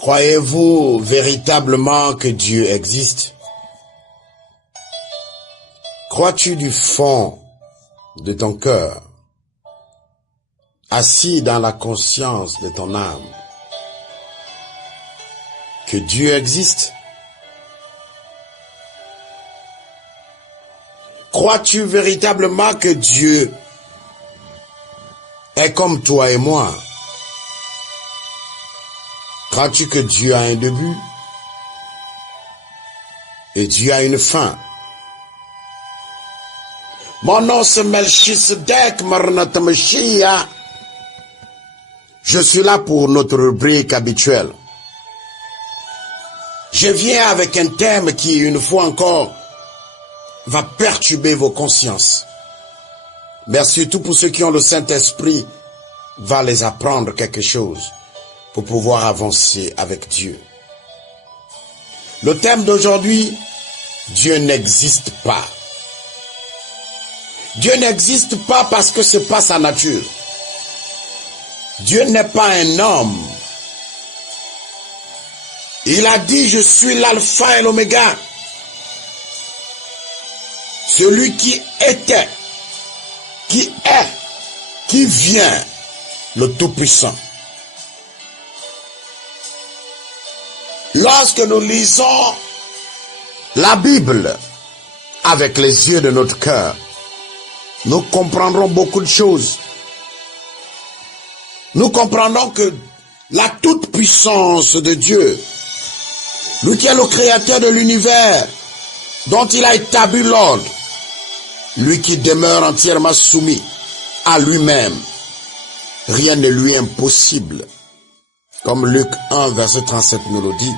Croyez-vous véritablement que Dieu existe? Crois-tu du fond de ton cœur, assis dans la conscience de ton âme, que Dieu existe? Crois-tu véritablement que Dieu est comme toi et moi? Crois-tu que Dieu a un début et Dieu a une fin? Mon nom c'est Melchisedec Maranatha Mashiach. Je suis là pour notre rubrique habituelle. Je viens avec un thème qui, une fois encore, va perturber vos consciences. Mais surtout pour ceux qui ont le Saint-Esprit, va les apprendre quelque chose pour pouvoir avancer avec Dieu. Le thème d'aujourd'hui, Dieu n'existe pas. Dieu n'existe pas parce que ce n'est pas sa nature. Dieu n'est pas un homme. Il a dit, je suis l'alpha et l'oméga. Celui qui était, qui est, qui vient, le Tout-Puissant. Lorsque nous lisons la Bible avec les yeux de notre cœur, nous comprendrons beaucoup de choses. Nous comprendrons que la toute-puissance de Dieu, lui qui est le créateur de l'univers, dont il a établi l'ordre, lui qui demeure entièrement soumis à lui-même, rien ne lui est impossible. Comme Luc 1, verset 37 nous le dit.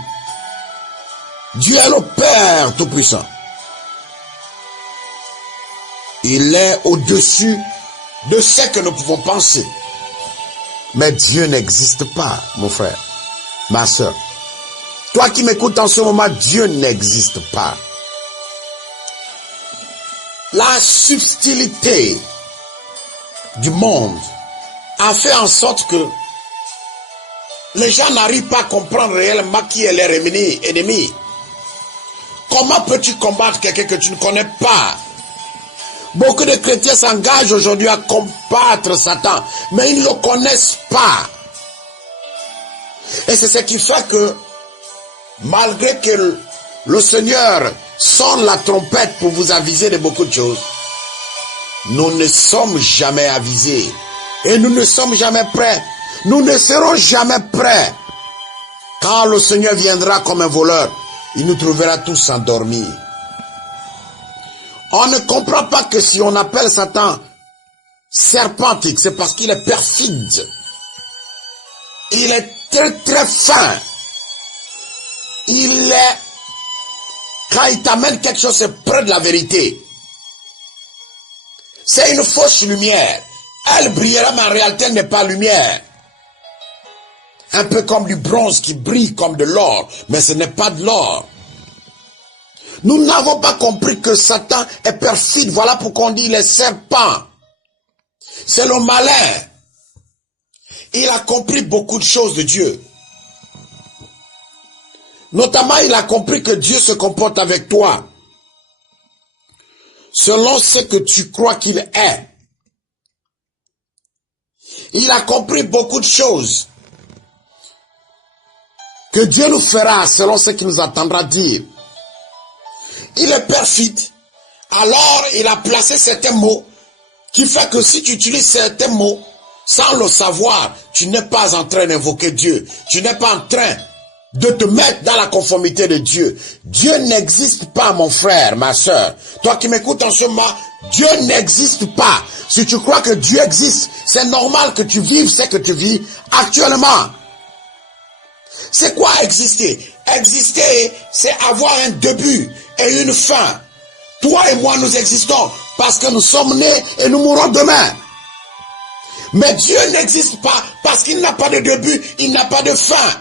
Dieu est le Père Tout-Puissant. Il est au-dessus de ce que nous pouvons penser. Mais Dieu n'existe pas, mon frère, ma soeur. Toi qui m'écoutes en ce moment, Dieu n'existe pas. La subtilité du monde a fait en sorte que les gens n'arrivent pas à comprendre réellement qui est leur ennemi. Comment peux-tu combattre quelqu'un que tu ne connais pas? Beaucoup de chrétiens s'engagent aujourd'hui à combattre Satan, mais ils ne le connaissent pas. Et c'est ce qui fait que, malgré que le Seigneur sonne la trompette pour vous aviser de beaucoup de choses, nous ne sommes jamais avisés. Et nous ne sommes jamais prêts. Nous ne serons jamais prêts. Quand le Seigneur viendra comme un voleur, il nous trouvera tous endormis. On ne comprend pas que si on appelle Satan serpentique, c'est parce qu'il est perfide. Il est très très fin. Il est, quand il t'amène quelque chose, c'est près de la vérité. C'est une fausse lumière. Elle brillera, mais en réalité, elle n'est pas lumière. Un peu comme du bronze qui brille comme de l'or, mais ce n'est pas de l'or. Nous n'avons pas compris que Satan est perfide. Voilà pourquoi on dit il est serpent. C'est le malin. Il a compris beaucoup de choses de Dieu. Notamment, il a compris que Dieu se comporte avec toi selon ce que tu crois qu'il est. Il a compris beaucoup de choses que Dieu nous fera selon ce qu'il nous attendra dire. Il est perfide. Alors, il a placé certains mots qui fait que si tu utilises certains mots sans le savoir, tu n'es pas en train d'invoquer Dieu. Tu n'es pas en train de te mettre dans la conformité de Dieu. Dieu n'existe pas, mon frère, ma soeur. Toi qui m'écoutes en ce moment, Dieu n'existe pas. Si tu crois que Dieu existe, c'est normal que tu vives ce que tu vis actuellement. C'est quoi exister? Exister, c'est avoir un début et une fin. Toi et moi, nous existons parce que nous sommes nés et nous mourrons demain. Mais Dieu n'existe pas parce qu'il n'a pas de début, il n'a pas de fin.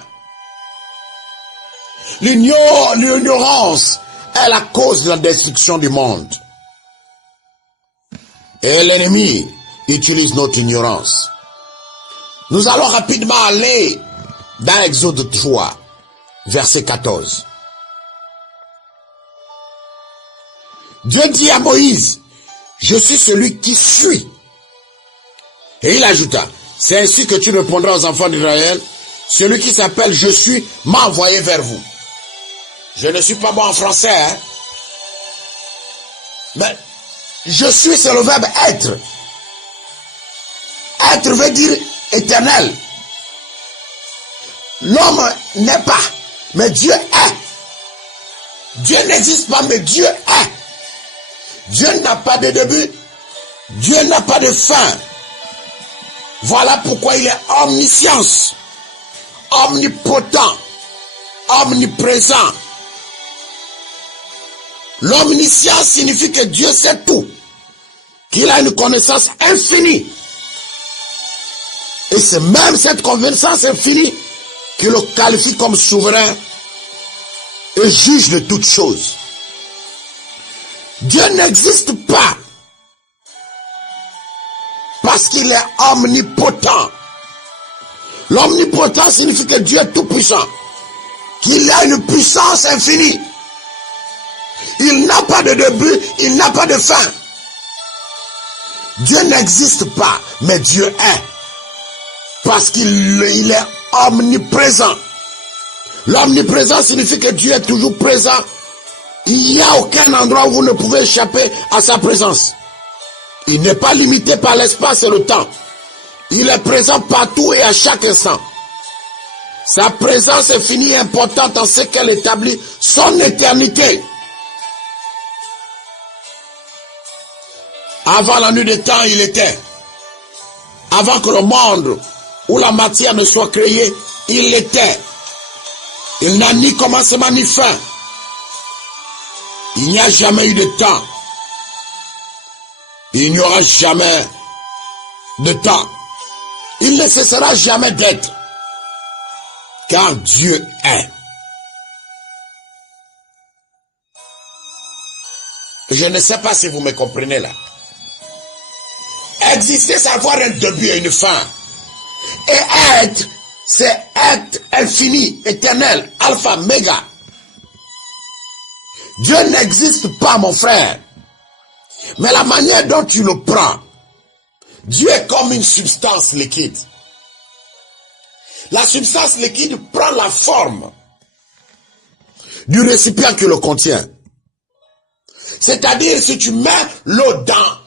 L'ignorance est la cause de la destruction du monde. Et l'ennemi utilise notre ignorance. Nous allons rapidement aller dans Exode 3. verset 14. Dieu dit à Moïse, je suis celui qui suis. Et il ajouta, c'est ainsi que tu répondras aux enfants d'Israël, celui qui s'appelle je suis m'a envoyé vers vous. Je ne suis pas bon en français, hein? Mais je suis, c'est le verbe être. Être veut dire éternel. L'homme n'est pas, mais Dieu est. Dieu n'existe pas, mais Dieu est. Dieu n'a pas de début, Dieu n'a pas de fin. Voilà pourquoi il est omniscience, omnipotent, omniprésent. L'omniscience signifie que Dieu sait tout, qu'il a une connaissance infinie. Et c'est même cette connaissance infinie qui le qualifie comme souverain et juge de toutes choses. Dieu n'existe pas parce qu'il est omnipotent. L'omnipotent signifie que Dieu est tout puissant, qu'il a une puissance infinie. Il n'a pas de début, il n'a pas de fin. Dieu n'existe pas, mais Dieu est. Parce qu'il est omniprésent. L'omniprésence signifie que Dieu est toujours présent. Il n'y a aucun endroit où vous ne pouvez échapper à sa présence. Il n'est pas limité par l'espace et le temps. Il est présent partout et à chaque instant. Sa présence est finie et importante en ce qu'elle établit son éternité. Avant la nuit des temps, il était. Avant que le monde ou la matière ne soit créée, il était. Il n'a ni commencement ni fin. Il n'y a jamais eu de temps. Il n'y aura jamais de temps. Il ne cessera jamais d'être. Car Dieu est. Je ne sais pas si vous me comprenez là. Exister, c'est avoir un début et une fin. Et être, c'est être infini, éternel, alpha, méga. Dieu n'existe pas, mon frère. Mais la manière dont tu le prends, Dieu est comme une substance liquide. La substance liquide prend la forme du récipient qui le contient. C'est-à-dire, si tu mets l'eau dans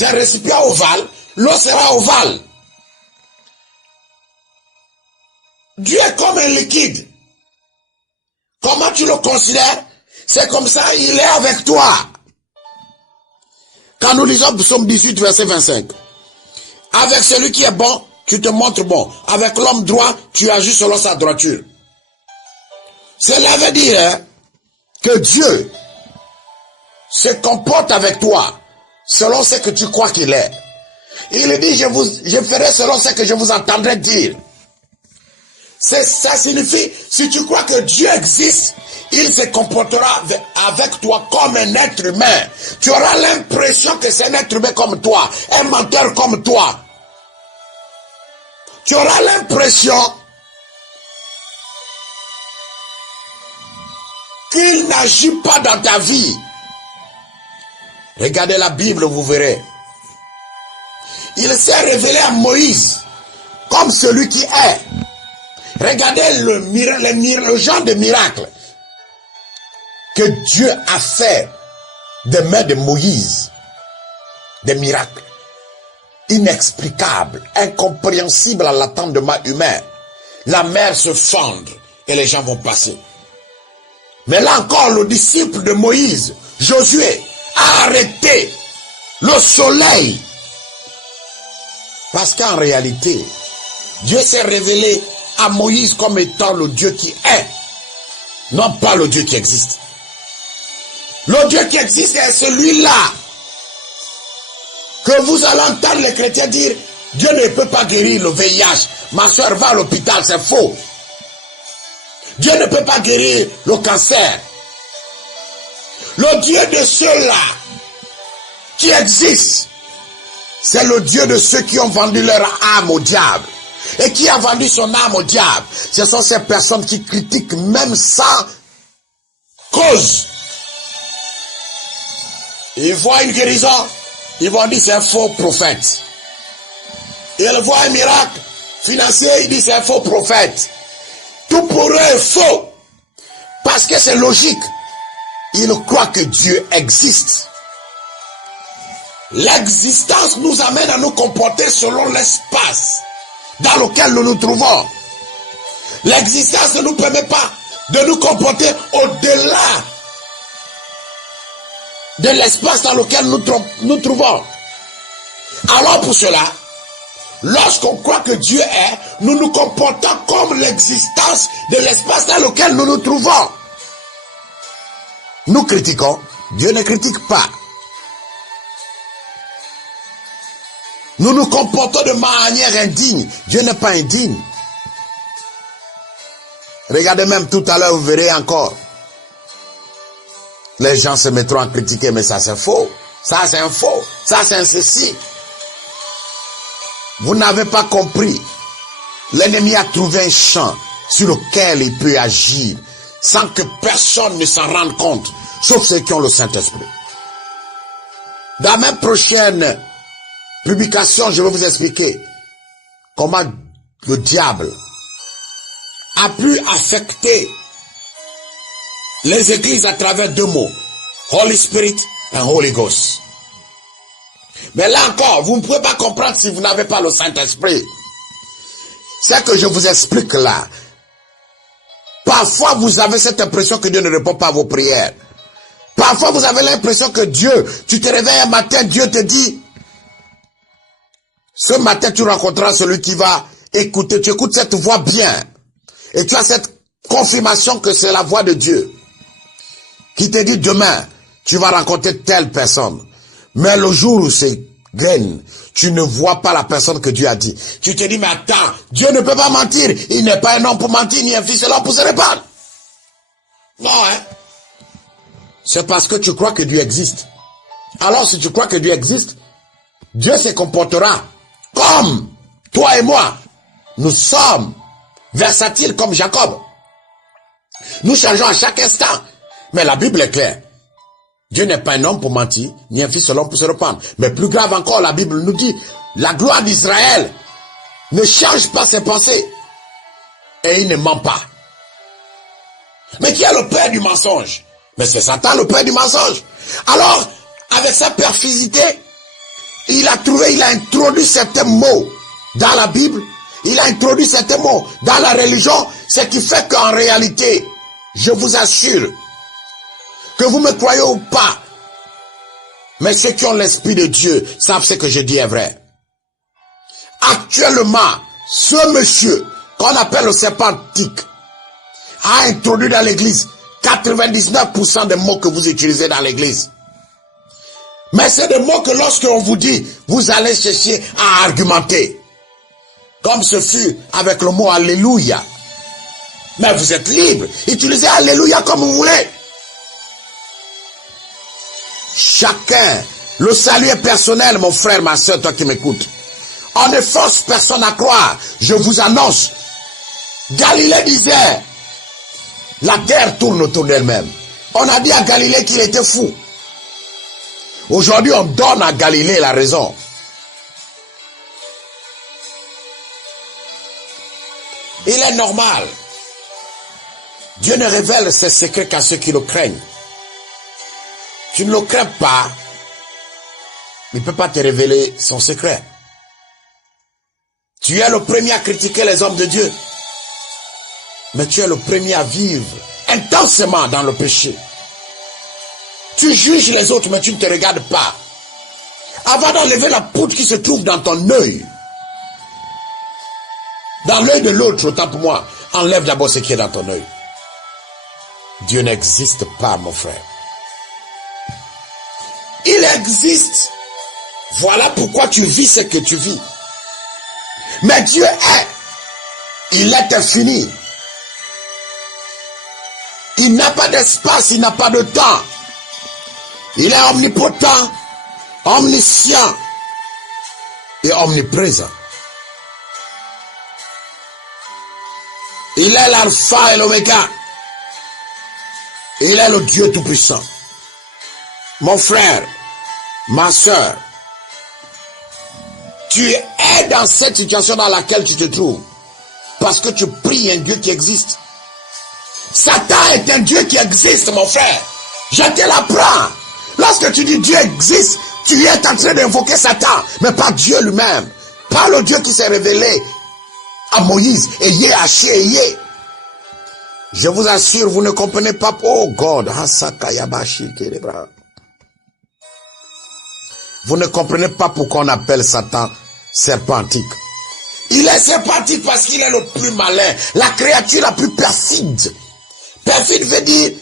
un récipient ovale, l'eau sera ovale. Dieu est comme un liquide. Comment tu le considères? C'est comme ça, il est avec toi. Quand nous lisons Psaume 18, verset 25. Avec celui qui est bon, tu te montres bon. Avec l'homme droit, tu agis selon sa droiture. Cela veut dire que Dieu se comporte avec toi selon ce que tu crois qu'il est. Il dit, je ferai selon ce que je vous entendrai dire. Ça signifie, si tu crois que Dieu existe, il se comportera avec toi comme un être humain. Tu auras l'impression que c'est un être humain comme toi, un menteur comme toi. Tu auras l'impression qu'il n'agit pas dans ta vie. Regardez la Bible, vous verrez. Il s'est révélé à Moïse comme celui qui est. Regardez le genre de miracle que Dieu a fait des mains de Moïse. Des miracles inexplicables, incompréhensibles à l'entendement humain. La mer se fendre et les gens vont passer. Mais là encore, le disciple de Moïse, Josué, a arrêté le soleil. Parce qu'en réalité, Dieu s'est révélé à Moïse comme étant le Dieu qui est, non pas le Dieu qui existe. Le Dieu qui existe est celui-là que vous allez entendre les chrétiens dire, Dieu ne peut pas guérir le VIH. Ma soeur va à l'hôpital, c'est faux. Dieu ne peut pas guérir le cancer. Le Dieu de ceux-là qui existent, c'est le Dieu de ceux qui ont vendu leur âme au diable. et qui a vendu son âme au diable. Ce sont ces personnes qui critiquent même sans cause. Ils voient une guérison, ils vont dire c'est un faux prophète. Ils voient un miracle financier, ils disent c'est un faux prophète. Tout pour eux est faux. Parce que c'est logique. Ils croient que Dieu existe. L'existence nous amène à nous comporter selon l'espace dans lequel nous nous trouvons. L'existence ne nous permet pas de nous comporter au-delà de l'espace dans lequel nous trouvons. Alors pour cela, lorsqu'on croit que Dieu est, nous nous comportons comme l'existence de l'espace dans lequel nous nous trouvons. Nous critiquons, Dieu ne critique pas. Nous nous comportons de manière indigne, Dieu n'est pas indigne. Regardez même tout à l'heure, vous verrez encore. Les gens se mettront à critiquer, mais ça c'est faux. Ça c'est un faux. Ça c'est un ceci. Vous n'avez pas compris. L'ennemi a trouvé un champ sur lequel il peut agir sans que personne ne s'en rende compte, sauf ceux qui ont le Saint-Esprit. Dans mes prochaines publications, je vais vous expliquer comment le diable a pu affecter les églises à travers deux mots, Holy Spirit et Holy Ghost. Mais là encore, vous ne pouvez pas comprendre si vous n'avez pas le Saint-Esprit. C'est que je vous explique là. Parfois, vous avez cette impression que Dieu ne répond pas à vos prières. Parfois, vous avez l'impression que Dieu, tu te réveilles un matin, Dieu te dit, ce matin, tu rencontreras celui qui va écouter. Tu écoutes cette voix bien. Et tu as cette confirmation que c'est la voix de Dieu qui te dit demain, tu vas rencontrer telle personne. Mais le jour où c'est graine, tu ne vois pas la personne que Dieu a dit. Tu te dis, mais attends, Dieu ne peut pas mentir. Il n'est pas un homme pour mentir, ni un fils de l'homme pour se répandre. Non, hein. C'est parce que tu crois que Dieu existe. Alors, si tu crois que Dieu existe, Dieu se comportera comme toi et moi. Nous sommes versatiles comme Jacob. Nous changeons à chaque instant. Mais la Bible est claire. Dieu n'est pas un homme pour mentir, ni un fils de l'homme pour se répandre. Mais plus grave encore, la Bible nous dit, la gloire d'Israël ne change pas ses pensées. Et il ne ment pas. Mais qui est le père du mensonge? Mais c'est Satan, le père du mensonge. Alors, avec sa perfidité, il a introduit certains mots dans la Bible. Il a introduit certains mots dans la religion. Ce qui fait qu'en réalité, je vous assure, que vous me croyez ou pas, mais ceux qui ont l'Esprit de Dieu savent ce que je dis est vrai. Actuellement, ce monsieur, qu'on appelle le serpent antique, a introduit dans l'église 99% des mots que vous utilisez dans l'église. Mais c'est des mots que lorsque on vous dit, vous allez chercher à argumenter. Comme ce fut avec le mot Alléluia. Mais vous êtes libre. Utilisez Alléluia comme vous voulez. Chacun, le salut est personnel, mon frère, ma soeur, toi qui m'écoutes. On ne force personne à croire. Je vous annonce. Galilée disait, la terre tourne autour d'elle-même. On a dit à Galilée qu'il était fou. Aujourd'hui, on donne à Galilée la raison. Il est normal. Dieu ne révèle ses secrets qu'à ceux qui le craignent. Tu ne le crains pas, il ne peut pas te révéler son secret. Tu es le premier à critiquer les hommes de Dieu. Mais tu es le premier à vivre intensément dans le péché. Tu juges les autres, mais tu ne te regardes pas. Avant d'enlever la poudre qui se trouve dans ton œil, dans l'œil de l'autre, autant pour moi, enlève d'abord ce qui est dans ton œil. Dieu n'existe pas, mon frère. Il existe. Voilà pourquoi tu vis ce que tu vis. Mais Dieu est. Il est infini. Il n'a pas d'espace, il n'a pas de temps. Il est omnipotent, omniscient et omniprésent. Il est l'alpha et l'oméga. Il est le Dieu tout-puissant. Mon frère, ma soeur, tu es dans cette situation dans laquelle tu te trouves parce que tu pries un Dieu qui existe. Satan est un Dieu qui existe, mon frère. Je te l'apprends. Lorsque tu dis Dieu existe, tu es en train d'invoquer Satan, mais pas Dieu lui-même. Pas le Dieu qui s'est révélé à Moïse. Ayez, haché, ayez. Je vous assure, vous ne comprenez pas. Oh God. Vous ne comprenez pas pourquoi on appelle Satan serpent antique. Il est serpentique parce qu'il est le plus malin, la créature la plus perfide. Perfide veut dire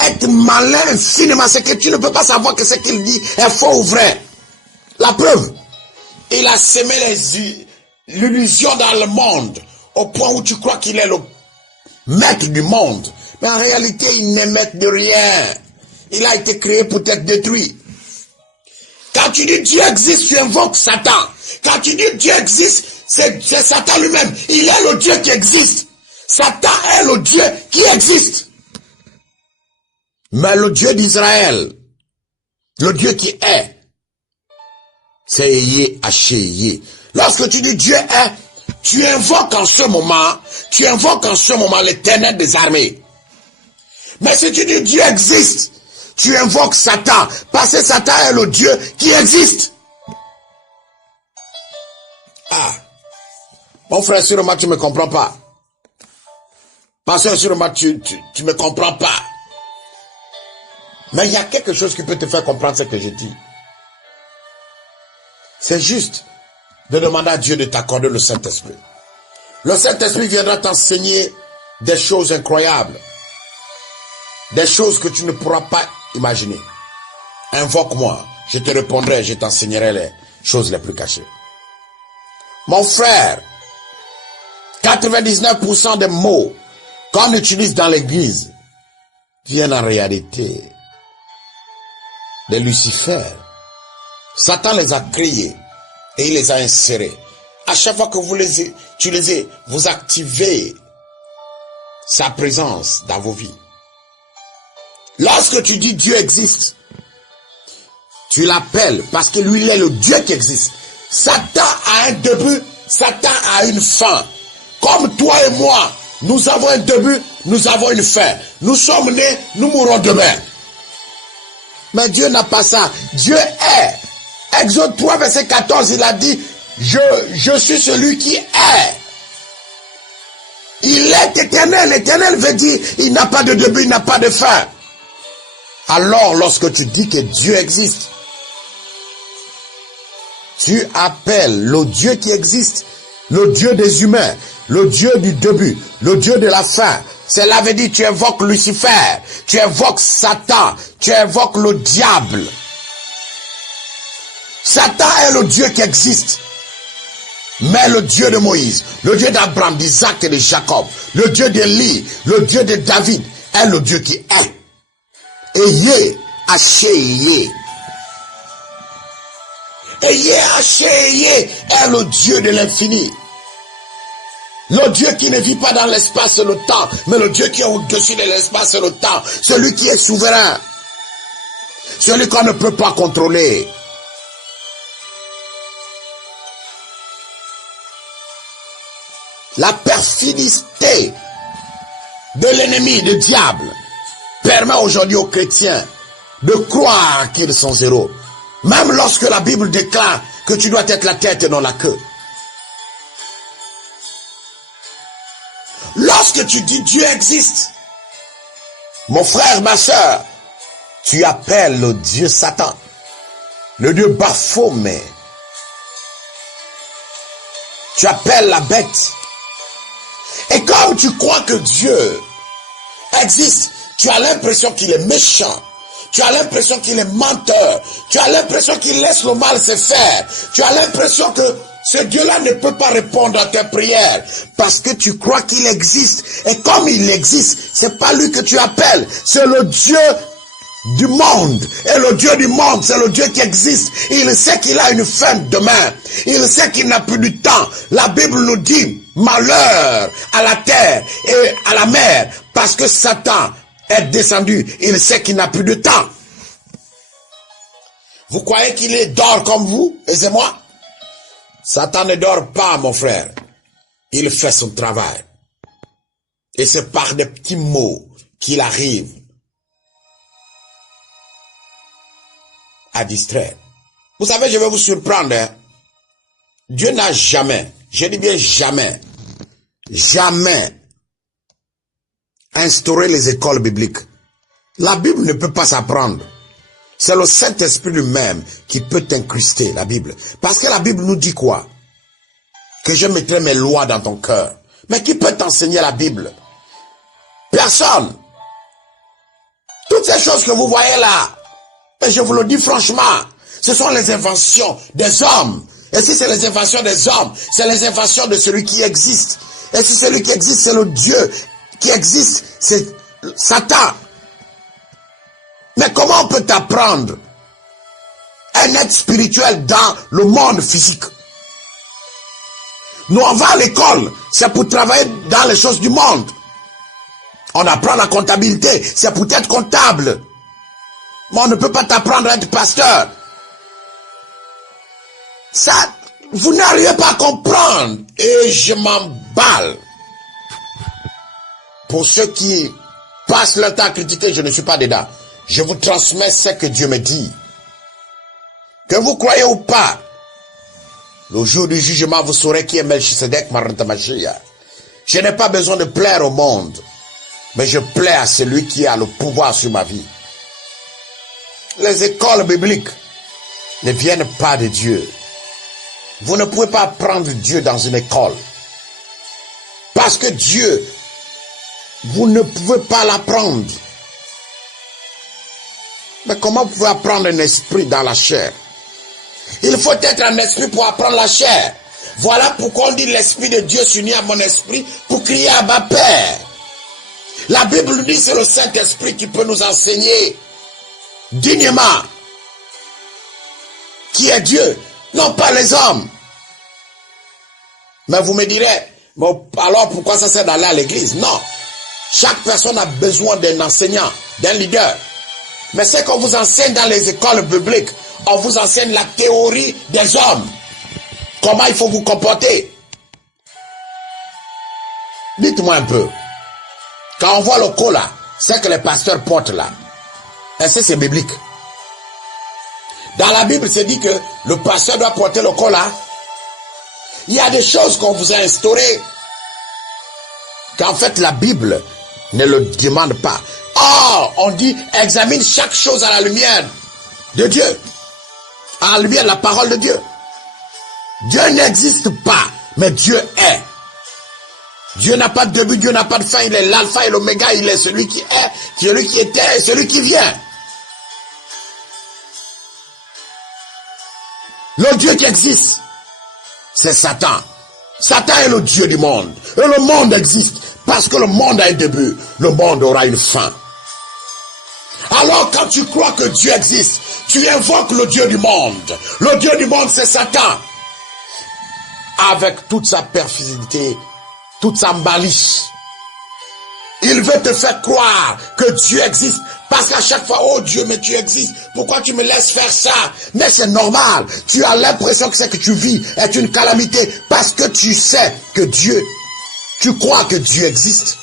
être malin infiniment, c'est que tu ne peux pas savoir que ce qu'il dit est faux ou vrai. La preuve, il a semé l'illusion dans le monde, au point où tu crois qu'il est le maître du monde. Mais en réalité, il n'est maître de rien. Il a été créé pour être détruit. Quand tu dis Dieu existe, tu invoques Satan. Quand tu dis Dieu existe, c'est Satan lui-même. Il est le Dieu qui existe. Satan est le Dieu qui existe. Mais le Dieu d'Israël, le Dieu qui est, c'est Yé Haché. Lorsque tu dis Dieu est, tu invoques en ce moment l'Éternel des armées. Mais si tu dis Dieu existe, tu invoques Satan, parce que Satan est le Dieu qui existe. Ah, mon frère, sûrement tu ne me comprends pas. Pasteur, sûrement tu ne me comprends pas. Mais il y a quelque chose qui peut te faire comprendre ce que je dis. C'est juste de demander à Dieu de t'accorder le Saint-Esprit. Le Saint-Esprit viendra t'enseigner des choses incroyables. Des choses que tu ne pourras pas imaginer. Invoque-moi, je te répondrai, je t'enseignerai les choses les plus cachées. Mon frère, 99% des mots qu'on utilise dans l'église viennent en réalité de Lucifer. Satan les a créés et il les a insérés. À chaque fois que vous les utilisez, vous activez sa présence dans vos vies. Lorsque tu dis Dieu existe, tu l'appelles parce que lui, il est le Dieu qui existe. Satan a un début, Satan a une fin. Comme toi et moi, nous avons un début, nous avons une fin. Nous sommes nés, nous mourrons demain. Mais Dieu n'a pas ça. Dieu est. Exode 3, verset 14, il a dit, je suis celui qui est. Il est éternel. L'éternel veut dire, il n'a pas de début, il n'a pas de fin. Alors, lorsque tu dis que Dieu existe, tu appelles le Dieu qui existe, le Dieu des humains, le Dieu du début, le Dieu de la fin. Cela veut dire tu invoques Lucifer, tu invoques Satan, tu invoques le diable. Satan est le Dieu qui existe. Mais le Dieu de Moïse, le Dieu d'Abraham, d'Isaac et de Jacob, le Dieu d'Élie, le Dieu de David, est le Dieu qui est. Ayez, haché, Ayez, haché, est le Dieu de l'infini. Le Dieu qui ne vit pas dans l'espace et le temps, mais le Dieu qui est au-dessus de l'espace et le temps. Celui qui est souverain. Celui qu'on ne peut pas contrôler. La perfidité de l'ennemi, du diable, permet aujourd'hui aux chrétiens de croire qu'ils sont zéro. Même lorsque la Bible déclare que tu dois être la tête et non la queue. Lorsque tu dis Dieu existe, mon frère, ma soeur, tu appelles le Dieu Satan, le Dieu Baphomet. Tu appelles la bête. Et comme tu crois que Dieu existe, tu as l'impression qu'il est méchant. Tu as l'impression qu'il est menteur. Tu as l'impression qu'il laisse le mal se faire. Tu as l'impression que ce Dieu-là ne peut pas répondre à tes prières parce que tu crois qu'il existe. Et comme il existe, c'est pas lui que tu appelles. C'est le Dieu du monde. Et le Dieu du monde, c'est le Dieu qui existe. Il sait qu'il a une fin demain. Il sait qu'il n'a plus du temps. La Bible nous dit malheur à la terre et à la mer, parce que Satan est descendu. Il sait qu'il n'a plus de temps. Vous croyez qu'il dort comme vous et c'est moi? Satan ne dort pas, mon frère. Il fait son travail. Et c'est par des petits mots qu'il arrive à distraire. Vous savez, je vais vous surprendre. Hein? Dieu n'a jamais, je dis bien jamais, jamais instauré les écoles bibliques. La Bible ne peut pas s'apprendre. C'est le Saint-Esprit lui-même qui peut t'incruster, la Bible. Parce que la Bible nous dit quoi? Que je mettrai mes lois dans ton cœur. Mais qui peut t'enseigner la Bible? Personne. Toutes ces choses que vous voyez là, et je vous le dis franchement, ce sont les inventions des hommes. Et si c'est les inventions des hommes, c'est les inventions de celui qui existe. Et si celui qui existe, c'est le Dieu qui existe, c'est Satan. Mais comment on peut t'apprendre un être spirituel dans le monde physique? Nous, on va à l'école, c'est pour travailler dans les choses du monde. On apprend la comptabilité, c'est pour être comptable. Mais on ne peut pas t'apprendre à être pasteur. Ça, vous n'arrivez pas à comprendre. Et je m'emballe. Pour ceux qui passent leur temps à critiquer, je ne suis pas dedans. Je vous transmets ce que Dieu me dit. Que vous croyez ou pas, le jour du jugement, vous saurez qui est Melchisedec Marantamachia. Je n'ai pas besoin de plaire au monde, mais je plais à celui qui a le pouvoir sur ma vie. Les écoles bibliques ne viennent pas de Dieu. Vous ne pouvez pas apprendre Dieu dans une école. Parce que Dieu, vous ne pouvez pas l'apprendre. Mais comment vous pouvez apprendre un esprit dans la chair? Il faut être un esprit pour apprendre la chair. Voilà pourquoi on dit l'esprit de Dieu s'unit à mon esprit pour crier à ma Père. La Bible nous dit que c'est le Saint-Esprit qui peut nous enseigner dignement qui est Dieu, non pas les hommes. Mais vous me direz, bon, alors pourquoi ça sert d'aller à l'église? Non. Chaque personne a besoin d'un enseignant, d'un leader. Mais ce qu'on vous enseigne dans les écoles bibliques, on vous enseigne la théorie des hommes. Comment il faut vous comporter. Dites-moi un peu. Quand on voit le col là, c'est que les pasteurs portent là. Est-ce que c'est biblique? Dans la Bible, c'est dit que le pasteur doit porter le col là. Il y a des choses qu'on vous a instaurées qu'en fait la Bible ne le demande pas. Or, on dit, examine chaque chose à la lumière de Dieu. À la lumière de la parole de Dieu. Dieu n'existe pas, mais Dieu est. Dieu n'a pas de début, Dieu n'a pas de fin, il est l'alpha et l'oméga, il est celui qui est, celui qui était et celui qui vient. Le Dieu qui existe, c'est Satan. Satan est le Dieu du monde. Et le monde existe parce que le monde a un début, le monde aura une fin. Alors quand tu crois que Dieu existe, tu invoques le Dieu du monde. Le Dieu du monde, c'est Satan. Avec toute sa perfidité, toute sa malice. Il veut te faire croire que Dieu existe. Parce qu'à chaque fois, oh Dieu, mais tu existes. Pourquoi tu me laisses faire ça? Mais c'est normal. Tu as l'impression que ce que tu vis est une calamité. Parce que tu sais que Dieu, tu crois que Dieu existe.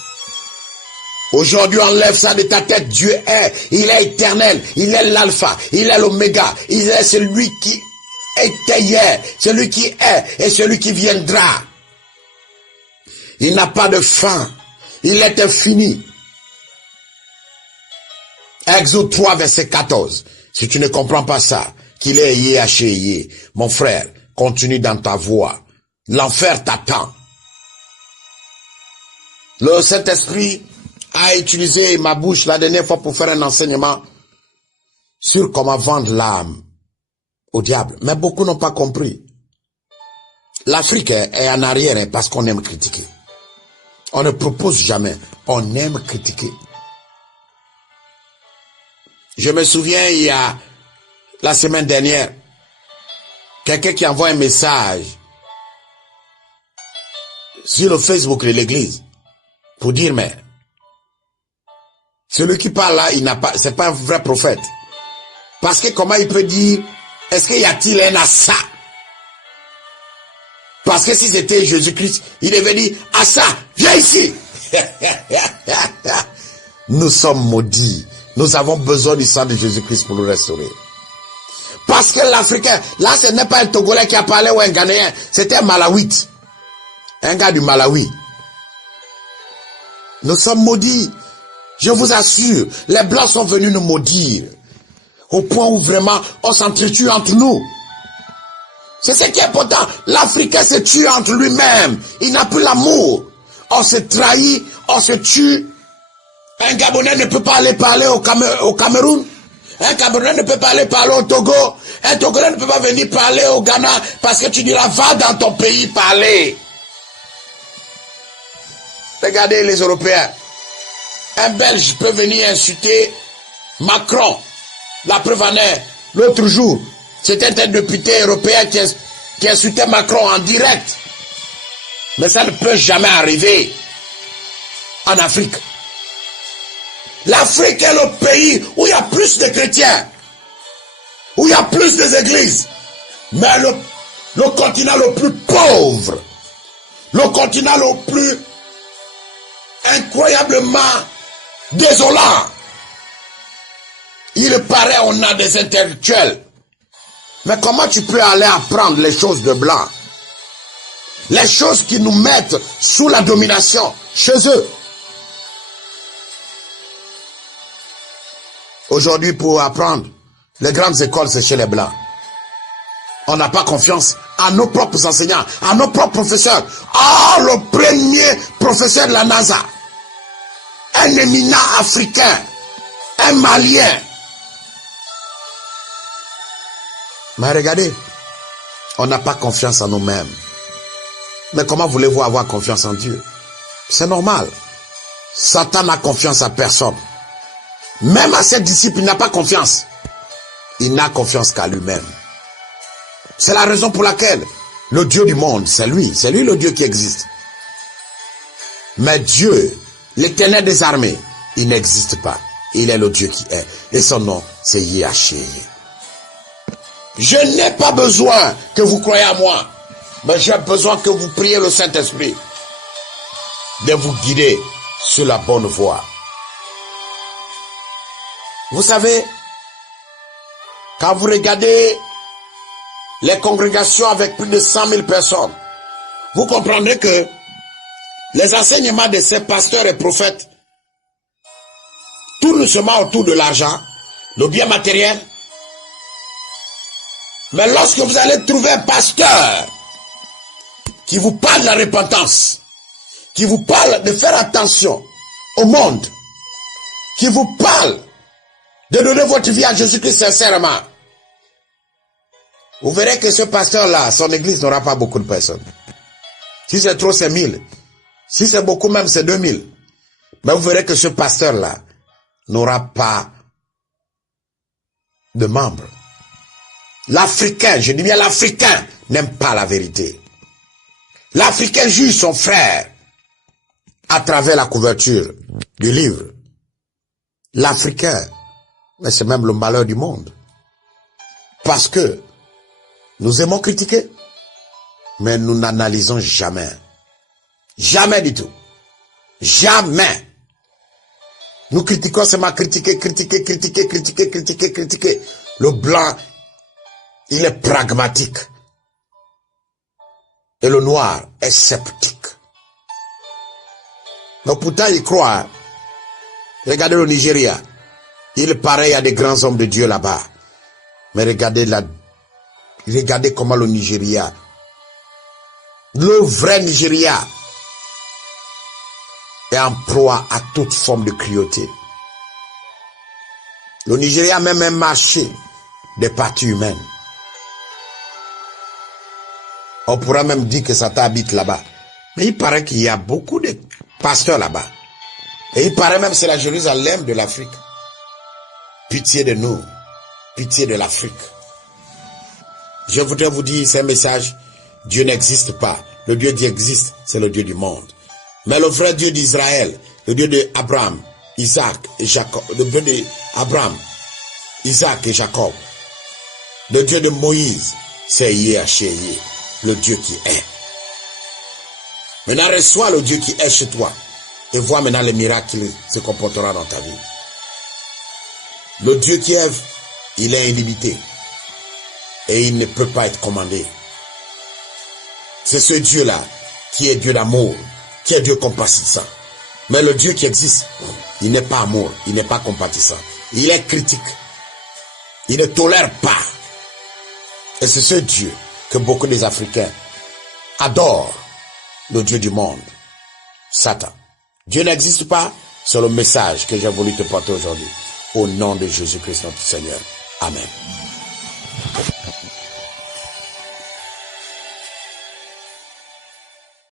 Aujourd'hui, enlève ça de ta tête. Dieu est. Il est éternel. Il est l'alpha. Il est l'oméga. Il est celui qui était hier. Celui qui est et celui qui viendra. Il n'a pas de fin. Il est infini. Exode 3, verset 14. Si tu ne comprends pas ça, qu'il est Yé, mon frère, continue dans ta voie. L'enfer t'attend. Le Saint-Esprit a utilisé ma bouche la dernière fois pour faire un enseignement sur comment vendre l'âme au diable. Mais beaucoup n'ont pas compris. L'Afrique est en arrière parce qu'on aime critiquer. On ne propose jamais, on aime critiquer. Je me souviens, il y a la semaine dernière, quelqu'un qui envoie un message sur le Facebook de l'église pour dire, mais celui qui parle là, c'est pas un vrai prophète. Parce que comment il peut dire, est-ce qu'il y a-t-il un Assa? Parce que si c'était Jésus-Christ, il devait dire, Assa, viens ici. Nous sommes maudits. Nous avons besoin du sang de Jésus-Christ pour nous restaurer. Parce que l'Africain, là ce n'est pas un Togolais qui a parlé ou un Ghanéen, c'était un Malawite. Un gars du Malawi. Nous sommes maudits. Je vous assure, les Blancs sont venus nous maudire. Au point où vraiment on s'entretue entre nous. C'est ce qui est important. L'Africain se tue entre lui-même. Il n'a plus l'amour. On se trahit, on se tue. Un Gabonais ne peut pas aller parler au Cameroun. Un Camerounais ne peut pas aller parler au Togo. Un Togolais ne peut pas venir parler au Ghana parce que tu diras, va dans ton pays parler. Regardez les Européens. Un Belge peut venir insulter Macron. La preuve en est, l'autre jour, c'était un député européen qui insultait Macron en direct. Mais ça ne peut jamais arriver en Afrique. L'Afrique est le pays où il y a plus de chrétiens, où il y a plus d'églises. Mais le continent le plus pauvre, le continent le plus incroyablement désolant. Il paraît on a des intellectuels. Mais comment tu peux aller apprendre les choses de blanc? Les choses qui nous mettent sous la domination chez eux. Aujourd'hui, pour apprendre, les grandes écoles, c'est chez les blancs. On n'a pas confiance à nos propres enseignants, à nos propres professeurs. Oh, le premier professeur de la NASA, un éminent africain, un Malien. Mais regardez, on n'a pas confiance en nous-mêmes. Mais comment voulez-vous avoir confiance en Dieu? C'est normal. Satan n'a confiance à personne. Même à ses disciples, il n'a pas confiance. Il n'a confiance qu'à lui-même. C'est la raison pour laquelle le Dieu du monde, c'est lui le Dieu qui existe. Mais Dieu, l'Éternel des armées, il n'existe pas. Il est le Dieu qui est. Et son nom, c'est Yahshua. Je n'ai pas besoin que vous croyez à moi, mais j'ai besoin que vous priez le Saint-Esprit de vous guider sur la bonne voie. Vous savez, quand vous regardez les congrégations avec plus de 100 000 personnes, vous comprendrez que les enseignements de ces pasteurs et prophètes tournent seulement autour de l'argent, le bien matériel. Mais lorsque vous allez trouver un pasteur qui vous parle de la repentance, qui vous parle de faire attention au monde, qui vous parle de donner votre vie à Jésus-Christ sincèrement, vous verrez que ce pasteur-là, son église n'aura pas beaucoup de personnes. Si c'est trop, c'est 1000. Si c'est beaucoup, même c'est 2000. Mais vous verrez que ce pasteur-là n'aura pas de membres. L'Africain, je dis bien l'Africain, n'aime pas la vérité. L'Africain juge son frère à travers la couverture du livre. L'Africain, mais c'est même le malheur du monde. Parce que nous aimons critiquer, mais nous n'analysons jamais. Jamais du tout. Jamais. Nous critiquons seulement critiquer. Le blanc, il est pragmatique. Et le noir est sceptique. Donc pourtant il croit. Regardez le Nigeria. Il paraît, il y a des grands hommes de Dieu là-bas. Mais regardez comment le Nigeria, le vrai Nigeria, est en proie à toute forme de cruauté. Le Nigeria a même un marché des parties humaines. On pourra même dire que Satan habite là-bas. Mais il paraît qu'il y a beaucoup de pasteurs là-bas. Et il paraît même que c'est la Jérusalem de l'Afrique. Pitié de nous. Pitié de l'Afrique. Je voudrais vous dire, c'est un message. Dieu n'existe pas. le Dieu qui existe, c'est le Dieu du monde. Mais le vrai Dieu d'Israël, le Dieu d'Abraham, Isaac et Jacob, le Dieu d'Abraham, Isaac et Jacob, le Dieu de Moïse, c'est Yahshua, le Dieu qui est. Maintenant, reçois le Dieu qui est chez toi et vois maintenant les miracles qui se comportera dans ta vie. Le Dieu qui est, il est illimité et il ne peut pas être commandé. C'est ce Dieu-là qui est Dieu d'amour, qui est Dieu compatissant. Mais le Dieu qui existe, il n'est pas amour, il n'est pas compatissant. Il est critique. Il ne tolère pas. Et c'est ce Dieu que beaucoup des Africains adorent, le Dieu du monde, Satan. Dieu n'existe pas, c'est le message que j'ai voulu te porter aujourd'hui. Au nom de Jésus-Christ notre Seigneur. Amen.